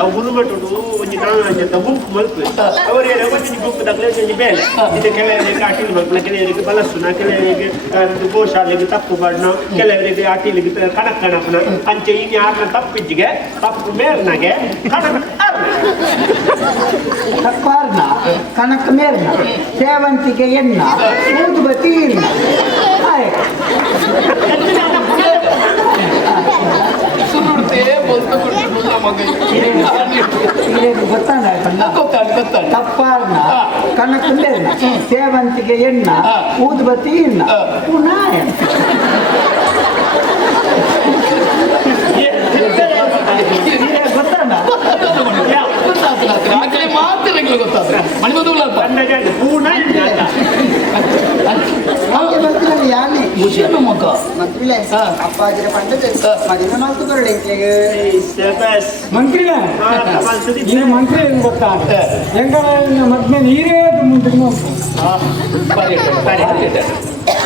ಅವು ಗುರುಮಟ್ಟುಡು ಒಂದು ನಾಲ್ಕು ಗುಂಪು ಮಲ್ಪು ಅವರಿಗೆ ಒಂದು ಗುಂಪುದಾಗಲೇ ಒಂದು ಬೇಲೆ ಇದು ಕೆಲವರಿಗೆ ಆಟಿಲ್ ಮಲ್ಪನ ಕೆಲವರಿಗೆ ಬಲಸುನ ಕೆಲವರಿಗೆ ಗೋಶಾಲೆಗೆ ತಪ್ಪು ಬಣ್ಣ ಕೆಲವರಿಗೆ ಆಟಿಲಿಗೆ ಕಣಕ್ ಕಣಪನ ಅಂಚೆ ಇನ್ನು ಯಾರನ್ನ ತಪ್ಪಿಜ್ಜಿಗೆ ತಪ್ಪು ಮೇರ್ನಾಗೆ ತಪ್ಪಾರ್ನ ಕನಕ ಮೇರ್ನ ಸೇವಂತಿಗೆ ಎನ್ನ ಊದುಬತ್ತಿ ಇರ್ನ ತಪ್ಪಾರ್ನ ಕನಕ ಮೇರ್ನ ಸೇವಂತಿಗೆ ಎಣ್ಣ ಊದುಬತ್ತಿ ಇನ್ನ ಪುನಃ ಮಂತ್ರಿ ಗೊತ್ತಾ ಮದ್ಮೆ ನೀರೇ ಮುಂದೆ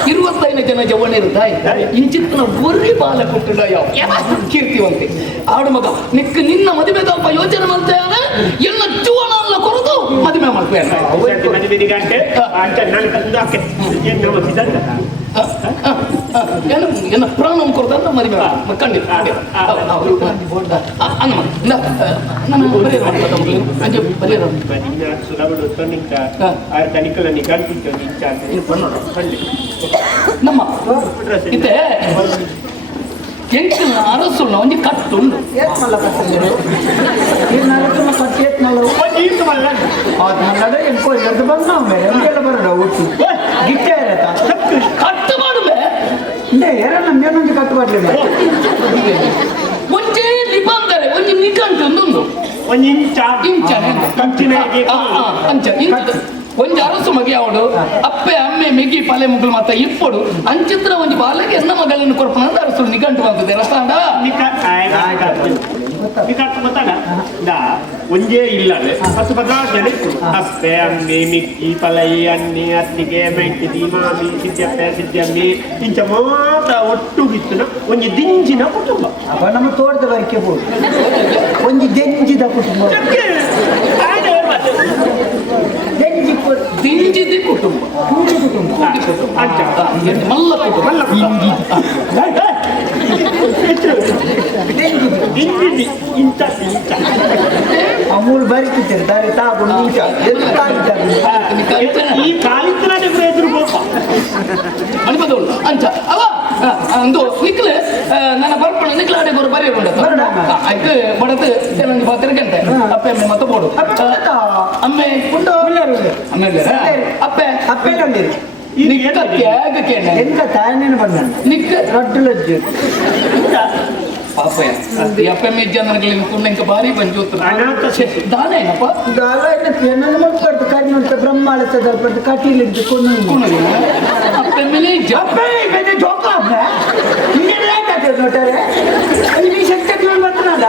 25 ಜನ ಜವಣಿರುತ್ತಾ ಇಂಚಿತ್ತಿನ ಒರ್ರಿ ಬಾಲ ಕೊಟ್ಟಿಡ ಕೀರ್ತಿವಂತೆ ಆಡು ಮಗ ನಿಕ್ಕ ನಿನ್ನ ಮದುವೆ ದಪ್ಪ ಯೋಚನೆ ಮಾಡ್ತೇವೆ ಎಲ್ಲ ಜೀವನ ಕೊರತು ಮದುವೆ ಮಾಡ್ತೇವೆ என்ன பிராணம் கொடுத்தா மதிமே ಖಂಡಿತ ನಮ್ಮ ಇದೆ ಎಂಟು ಅರಸುಳ್ಳ ಒಂಜಿ ಕಟ್ಟುಂಡು ಕಟ್ಟು ಮಾಡುವೆ ಮೇನೊಂದು ಕಟ್ಟು ಮಾಡಲಿಲ್ಲ ಒಂಜೇ ನಿಬಂಧನೆ ಒಂಜಿ ನಿಘಂಟು ಒಂದು ಇಂಚ ಒಂಜಿ ಅರಸು ಮಗೆ ಅವಳು ಅಪ್ಪೆ ಅಮ್ಮೆ ಮೆಗಿ ಪಲೆ ಮುಗ್ಲು ಮತ್ತ ಇಪ್ಪಡು ಅಂಚಿತ್ರ ಒಂಜಿ ಬಾಲಗೆ ಎನ್ನ ಮಗಳನ್ನು ಕೊರ್ಪಣ ಅರಸು ನಿಘಂಟು ಬಂದಿದೆ ರಸಾಂಡ ಒಂದೇ ಇಲ್ಲ ಹತ್ತು ಪದಾರ್ಥ ಅಪ್ಪೆ ಅಮ್ಮೆ ಮಿಕ್ಕಿ ಪಲೈ ಅನ್ನಿ ಅತ್ತಿಗೆ ಮೆಂಟಿದಿ ಮಾಮಿ ಸಿದ್ದಪ್ಪೆ ಸಿದ್ದಮ್ಮಿ ಇಂಚ ಮಾತ ಒಟ್ಟುಗಿತ್ತು ಒಂಜಿ ದಿಂಜಿನ ಕುಟುಂಬ ಅಪ್ಪ ನಮ್ಮ ತೋಟದ ಬೈಕೆ ಬೋದು ಒಂಜಿ ದಿಂಜಿದ ಕುಟುಂಬ ದಿಂಜಿದಿ ಕುಟುಂಬ ಮಲ್ಲ ಕುಟುಂಬ ಅಮೂಲ್ ಬರಿತಿರ್ತಾರೆ ತಾಗೊಂಡು ಈ ಕಾಲಿತ್ರ ಎದುರು ಅನ್ಪದೋಳು ಅಂಚ ಅವ ಅಂದು ನಿಕ್ಲೆ ನನ್ನ ಬರ್ಪಣ ನಿಕ್ಲಾಡೆ ಬರು ಬರೆಯಗೊಂಡ ಆಯ್ತು ಬಡದು ಕೆಲವೊಂದು ತಿರುಗಂತೆ ಅಪ್ಪೆ ಅಮ್ಮೆ ಮತ್ತೆ ಬೋಡು ಅಮ್ಮೆ ಉಂಟು ಅಮ್ಮೆ ಅಪ್ಪೆ ಅಪ್ಪೆ ಉಂಡಿರಿ ಎಂತ ತಾಯನೇನು ಬಂದ ನಿಕ್ಕ ರೊಡ್ಡುಲಜ್ಜು ಪಾಪಯ್ಯ ಈ ಅಪ್ಪೆ ಮೆಜ್ಜ ನನಗೆ ಕುಂಡ ಭಾರಿ ಬಂಜೋತ್ರ ದಾನ ಏನಪ್ಪ ದಾನ ಏನನ್ನು ಮಾಡ್ಕೊಡ್ತು ಕಣ್ಣು ಬ್ರಹ್ಮಾಳದ ಕಟೀಲಿದ್ದು ಕೊಂಡು ಅಪ್ಪೆ ಮೇಲೆ ಅಪ್ಪೆ ಬೆಲೆ ಜೋಕ ನೋಡ್ತಾರೆ ಇಲ್ಲಿ ಶಕ್ತಿ ಮಾತನಾಡ